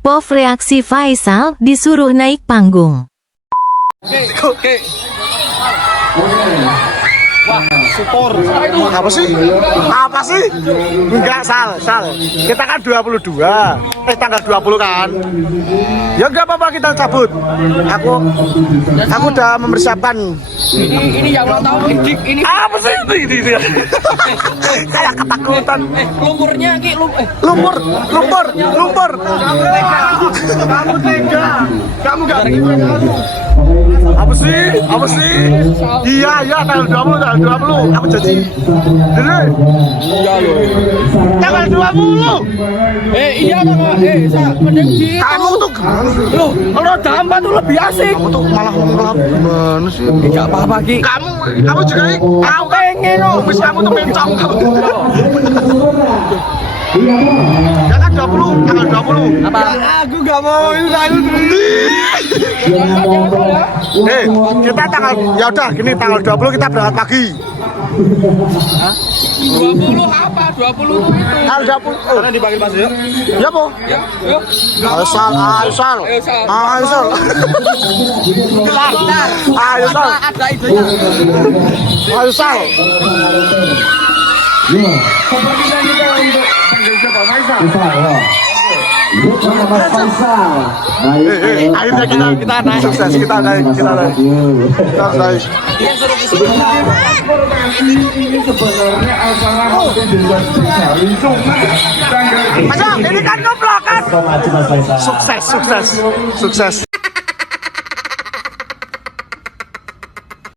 POV reaksi Faisal disuruh naik panggung. Oke. Wah, syukur. Apa sih? Apa sih? Enggak, Sal. Kita kan 22. Tanggal 20 kan. Ya enggak apa-apa kita cabut. Aku udah mempersiapkan. Ini yang ulang tahun ini. Apa sih ini? Kayak ketakutan. Lumpurnya Ki, Lumpur. Kamu tega. Kamu enggak Apa sih? Iya, tanggal 20. Aku janji. Ini. Iya loh. Tanggal 20. Iya mending di Kamu tuh loh, kalau dampak tuh lebih asik. kamu tuh malah ngelap gimana sih? Enggak apa-apa Ki. Kamu juga aku pengen loh. Bis kamu tuh mencong kamu. Ya kan 20, tanggal 20. Apa? Aku enggak mau itu Kita ya udah gini tanggal 20 kita berangkat pagi. 20 apa? 20 itu. Tanggal 20. Karena dipanggil Mas yuk. Ya, Po. Yuk. Ayo Sal. Bentar. Ayo Sal. Ada idenya. Ayo Sal. Kompetisi kita untuk tanggal siapa? Faisal. Yuk sama Mas Faisal. Akhirnya kita naik. Sukses kita naik. Kita naik. Ini sebenarnya acara rutin dibuat sekali, cuma tanggal Mas, ini kan ngeblok kan? Mas Faisal. Sukses.